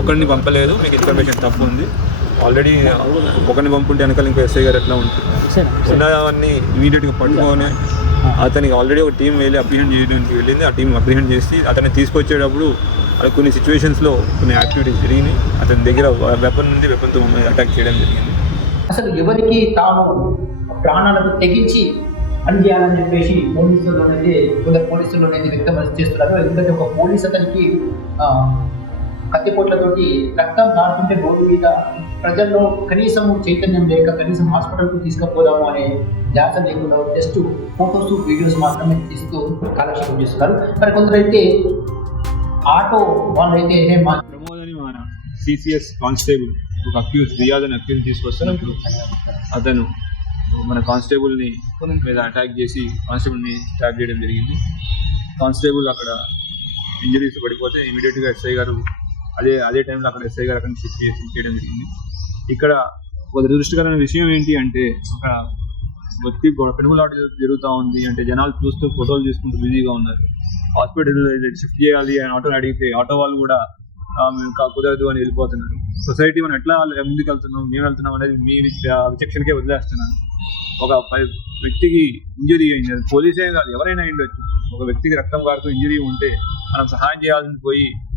ఒకరిని పంపలేదు మీకు ఇన్ఫర్మేషన్ తప్పు ఉంది. ఆల్రెడీ ఒకరిని పంపుంటే వెనకాల ఇంకో ఎస్ఐ గారు ఎట్లా ఉంటుంది ఉన్నవన్నీ ఇమీడియట్గా పట్టుకొని అతనికి ఆల్రెడీ ఒక టీం వెళ్ళి అప్రిహెండ్ చేయడానికి వెళ్ళింది. ఆ టీం అప్రిహెండ్ చేసి అతన్ని తీసుకొచ్చేటప్పుడు అది కొన్ని సిచ్యువేషన్స్లో కొన్ని యాక్టివిటీస్ జరిగినాయి. అతని దగ్గర వెపన్ ఉంది వెపన్తో అటాక్ చేయడం జరిగింది. అసలు ఎవరికి తాను ప్రాణాలకు తెగించి పని చేయాలని చెప్పేసి పోలీసుల్లోనైతే కొందరు పోలీసుల్లోనైతే వ్యక్తం చేస్తున్నారు. ఎందుకంటే ఒక పోలీస్ అతనికి కత్తిపోట్లతోటి రక్తం దాటుతుంటే రోడ్డు మీద ప్రజల్లో కనీసం చైతన్యం లేక కనీసం హాస్పిటల్కు తీసుకుపోదాము అనే ధ్యాస లేకుండా జస్ట్ ఫొటోస్ వీడియోస్ మాత్రమే తీస్తూ కాలక్షేపం చేస్తున్నారు. మరి కొందరైతే ఆటో వాళ్ళైతే "హే, మా ప్రమోద్ అని మన సిసిఎస్ కానిస్టేబుల్ ఒక అక్యూజ్ రియాజ్ అని అక్యూజ్ తీసుకొస్తున్నప్పుడు అతను మన కానిస్టేబుల్ని మీద అటాక్ చేసి కానిస్టేబుల్ని స్టాప్ చేయడం జరిగింది. కానిస్టేబుల్ అక్కడ ఇంజరీస్ పడిపోతే ఇమీడియట్గా ఎస్ఐ గారు అదే అదే టైంలో అక్కడ ఎస్ఐ గారు అక్కడ షిఫ్ట్ చేయడం జరిగింది. ఇక్కడ ఒక దురదృష్టకరమైన విషయం ఏంటి అంటే అక్కడ వ్యక్తి పెనుగులాట జరుగుతూ ఉంది అంటే జనాలు చూస్తూ ఫోటోలు తీసుకుంటూ బిజీగా ఉన్నారు. హాస్పిటల్ షిఫ్ట్ చేయాలి అని ఆటోని అడిగితే ఆటో వాళ్ళు కూడా మేము కుదరదు అని వెళ్ళిపోతున్నారు. సొసైటీ మనం ఎట్లా ముందుకు వెళ్తున్నాం మేము వెళ్తున్నాం అనేది మీ విచక్షణకే వదిలేస్తున్నాను. ఒక వ్యక్తికి ఇంజరీ అయింది. పోలీసే కాదు ఎవరైనా అయిండొచ్చు ఒక వ్యక్తికి రక్తం కారుతూ ఇంజరీ ఉంటే మనం సహాయం చేయాల్సింది పోయి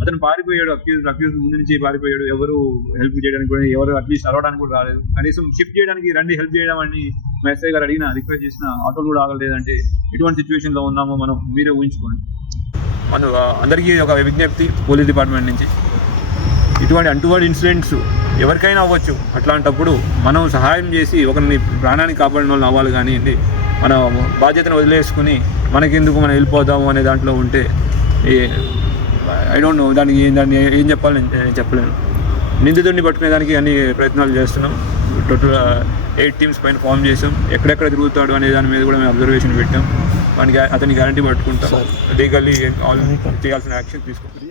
అతను పారిపోయాడు అక్యూజ్ అక్యూజ్ ముందు నుంచి పారిపోయాడు ఎవరు హెల్ప్ చేయడానికి కూడా ఎవరు అట్లీస్ట్ అలవడానికి కూడా రాలేదు. కనీసం షిఫ్ట్ చేయడానికి రండి హెల్ప్ చేయడం అని మా గారు అడిగిన రిక్వెస్ట్ చేసిన ఆటోలు కూడా ఆగలేదంటే ఎటువంటి సిచ్యువేషన్లో ఉన్నామో మనం మీరే ఊహించుకోండి. మనం అందరికీ ఒక విజ్ఞప్తి పోలీస్ డిపార్ట్మెంట్ నుంచి. ఇటువంటి అటువంటి ఇన్సిడెంట్స్ ఎవరికైనా అవ్వచ్చు. అట్లాంటప్పుడు మనం సహాయం చేసి ఒకరిని ప్రాణాన్ని కాపాడిన వాళ్ళు అవ్వాలి కానివ్వండి మన బాధ్యతను వదిలేసుకుని మనకెందుకు మనం వెళ్ళిపోదాము అనే దాంట్లో ఉంటే ఐ డోంట్ నో దానికి ఏం దాన్ని ఏం చెప్పాలి నేను చెప్పలేను. నిందితుడిని పట్టుకునేదానికి అన్ని ప్రయత్నాలు చేస్తున్నాం. టోటల్ ఎయిట్ టీమ్స్ పైన ఫామ్ చేసాం. ఎక్కడెక్కడ తిరుగుతాడు అనే దాని మీద కూడా మేము అబ్జర్వేషన్ పెట్టాం. వానికి అతని గ్యారంటీ పట్టుకుంటాం. లీగల్లీ చేయాల్సిన యాక్షన్ తీసుకుంటాం.